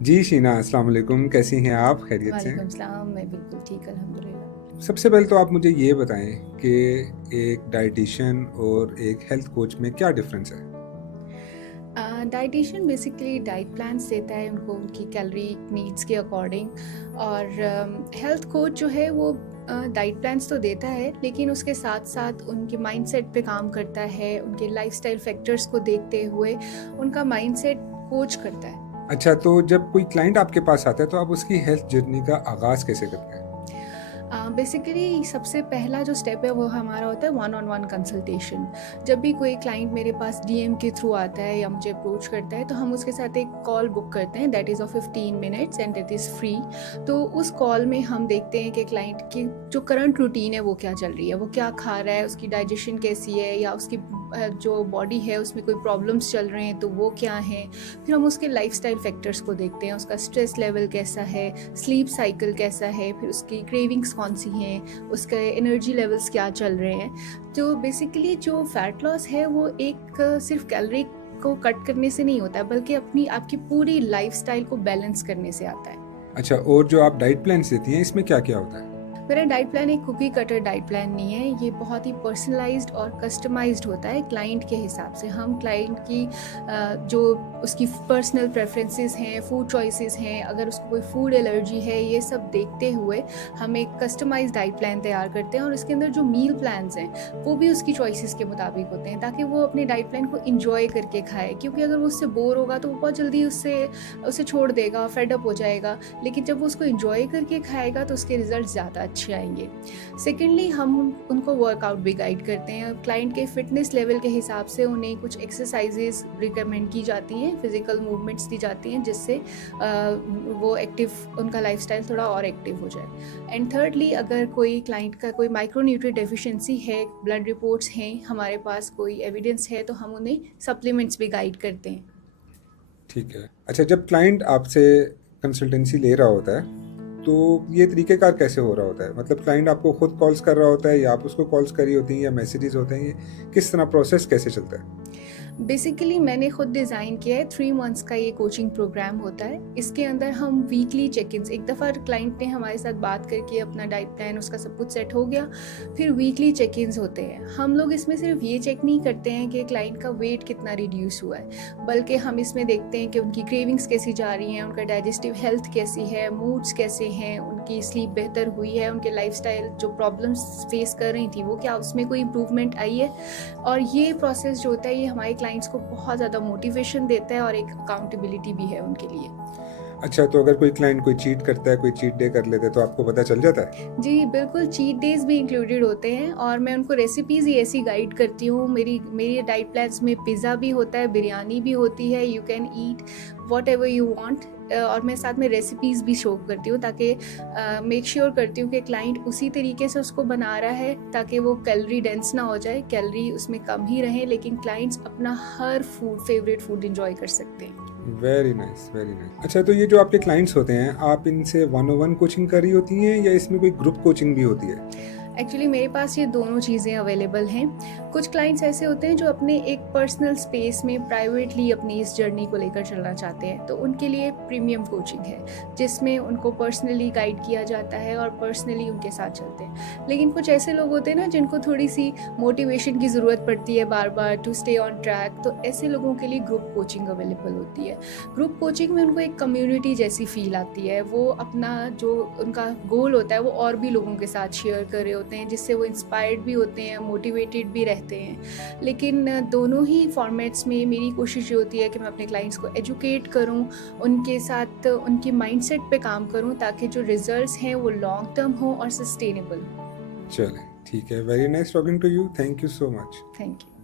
जी शीना, अस्सलाम वालेकुम। कैसी हैं आप? खैरियत से हैं? वालेकुम सलाम, मैं बिल्कुल ठीक अल्हम्दुलिल्लाह। सबसे पहले तो आप मुझे ये बताएँ कि एक डायटीशियन और एक हेल्थ कोच में क्या डिफ़रेंस है? डाइटिशियन बेसिकली डाइट प्लान्स देता है उनको उनकी कैलोरी नीड्स के अकॉर्डिंग। और हेल्थ कोच जो है वो डाइट प्लान्स तो देता है, लेकिन उसके साथ साथ उनके माइंडसेट पे काम करता है, उनके लाइफस्टाइल फैक्टर्स को देखते हुए उनका माइंडसेट कोच करता है। अच्छा, तो जब कोई क्लाइंट आपके पास आता है तो आप उसकी हेल्थ जर्नी का आगाज़ कैसे करते हैं? बेसिकली सबसे पहला जो स्टेप है वो हमारा होता है वन ऑन वन कंसल्टेशन। जब भी कोई क्लाइंट मेरे पास डीएम के थ्रू आता है या मुझे अप्रोच करता है, तो हम उसके साथ एक कॉल बुक करते हैं that is of 15 minutes and that is free. तो उस कॉल में हम देखते हैं कि क्लाइंट की जो करंट रूटीन है वो क्या चल रही है, वो क्या खा रहा है, उसकी डाइजेशन कैसी है, या उसकी जो बॉडी है उसमें कोई प्रॉब्लम्स चल रहे हैं तो वो क्या हैं। फिर हम उसके लाइफस्टाइल फैक्टर्स को देखते हैं, उसका स्ट्रेस लेवल कैसा है, स्लीप साइकिल कैसा है, फिर उसकी क्रेविंग्स कौन सी हैं, उसके एनर्जी लेवल्स क्या चल रहे हैं। तो बेसिकली जो फैट लॉस है वो एक सिर्फ कैलोरी को कट करने से नहीं होता है, बल्कि अपनी आपकी पूरी लाइफस्टाइल को बैलेंस करने से आता है। अच्छा, और जो आप डाइट प्लान्स देती हैं, इसमें क्या-क्या होता है? मेरा डाइट प्लान एक कुकी कटर डाइट प्लान नहीं है, ये बहुत ही पर्सनलाइज्ड और कस्टमाइज्ड होता है क्लाइंट के हिसाब से। हम क्लाइंट की जो उसकी पर्सनल प्रेफरेंसेस हैं, फूड चॉइसेस हैं, अगर उसको कोई फूड एलर्जी है, ये सब देखते हुए हम एक कस्टमाइज्ड डाइट प्लान तैयार करते हैं। और इसके अंदर जो मील प्लान्स हैं वो भी उसकी चॉइसेस के मुताबिक होते हैं, ताकि वो अपने डाइट प्लान को इंजॉय करके खाए। क्योंकि अगर वो उससे बोर होगा तो वो बहुत जल्दी उससे उसे छोड़ देगा, फेड अप हो जाएगा। लेकिन जब वो उसको इंजॉय करके खाएगा तो उसके रिजल्ट ज़्यादा अच्छे आएंगे। सेकेंडली हम उनको वर्कआउट भी गाइड करते हैं। क्लाइंट के फिटनेस लेवल के हिसाब से उन्हें कुछ एक्सरसाइजेज रिकमेंड की जाती हैं, फिजिकल मूवमेंट्स दी जाती हैं, जिससे वो एक्टिव, उनका लाइफस्टाइल थोड़ा और एक्टिव हो जाए। एंड थर्डली, अगर कोई क्लाइंट का कोई माइक्रोन्यूट्रिएंट डेफिशिएंसी है, ब्लड रिपोर्ट्स हैं हमारे पास, कोई एविडेंस है, तो हम उन्हें सप्लीमेंट्स भी गाइड करते हैं। ठीक है। अच्छा, जब क्लाइंट आपसे कंसल्टेंसी ले रहा होता है, तो ये तरीक़ेकार कैसे हो रहा होता है? मतलब क्लाइंट आपको खुद कॉल्स कर रहा होता है या आप उसको कॉल्स करी होती हैं या मैसेजेस होते हैं? ये किस तरह प्रोसेस कैसे चलता है? बेसिकली मैंने खुद डिज़ाइन किया है, 3 मंथ्स का ये कोचिंग प्रोग्राम होता है। इसके अंदर हम वीकली चेक इन्स, एक दफ़ा क्लाइंट ने हमारे साथ बात करके अपना डाइट प्लान उसका सब कुछ सेट हो गया, फिर वीकली चेक इन्स होते हैं। हम लोग इसमें सिर्फ ये चेक नहीं करते हैं कि क्लाइंट का वेट कितना रिड्यूस हुआ है, बल्कि हम इसमें देखते हैं कि उनकी क्रेविंग्स कैसी जा रही हैं, उनका डाइजेस्टिव हेल्थ कैसी है, मूड्स कैसे हैं, उनकी स्लीप बेहतर हुई है, उनके लाइफस्टाइल जो प्रॉब्लम्स फेस कर रही थी वो क्या उसमें कोई इम्प्रूवमेंट आई है। और ये प्रोसेस जो होता है ये हमारे क्लाइंट्स को बहुत ज़्यादा मोटिवेशन देता है और एक अकाउंटेबिलिटी भी है उनके लिए। अच्छा, तो अगर कोई क्लाइंट कोई चीट करता है, कोई चीट डे कर लेता है, तो आपको पता चल जाता है? जी, बिल्कुल चीट डेज़ भी इंक्लूडेड होते हैं, और मैं उनको रेसिपीज़ ही ऐसी गाइड करती हूँ। मेरी मेरी डाइट प्लान्स में पिज़्ज़ा भी होता है, बिरयानी भी होती है, you can eat whatever you want. और मैं साथ में रेसिपीज़ भी शो करती हूँ, ताकि मेक श्योर करती हूँ कि क्लाइंट उसी तरीके से उसको बना रहा है, ताकि वो कैलोरी डेंस ना हो जाए, कैलोरी उसमें कम ही रहे, लेकिन क्लाइंट्स अपना हर फूड, फेवरेट फूड एन्जॉय कर सकते हैं। Very nice, very nice. अच्छा, तो ये जो आपके क्लाइंट्स होते हैं, आप इनसे वन ऑन वन कोचिंग कर रही होती हैं या इसमें कोई ग्रुप कोचिंग भी होती है? एक्चुअली मेरे पास ये दोनों चीज़ें अवेलेबल हैं। कुछ क्लाइंट्स ऐसे होते हैं जो अपने एक पर्सनल स्पेस में प्राइवेटली अपनी इस जर्नी को लेकर चलना चाहते हैं, तो उनके लिए प्रीमियम कोचिंग है, जिसमें उनको पर्सनली गाइड किया जाता है और पर्सनली उनके साथ चलते हैं। लेकिन कुछ ऐसे लोग होते हैं ना जिनको थोड़ी सी मोटिवेशन की ज़रूरत पड़ती है बार बार टू स्टे ऑन ट्रैक, तो ऐसे लोगों के लिए ग्रुप कोचिंग अवेलेबल होती है। ग्रुप कोचिंग में उनको एक कम्युनिटी जैसी फील आती है, वो अपना जो उनका गोल होता है वो और भी लोगों के साथ शेयर कर रहे होते हैं, जिससे वो इंस्पायर्ड भी होते हैं, मोटिवेटेड भी रहते हैं। लेकिन दोनों ही फॉर्मेट्स में मेरी कोशिश ये होती है कि मैं अपने क्लाइंट्स को एजुकेट करूं, उनके साथ उनके माइंडसेट पे काम करूं, ताकि जो रिजल्ट्स हैं वो लॉन्ग टर्म हो और सस्टेनेबल हो। चलें, ठीक है। Very nice talking to you. Thank you so much. Thank you.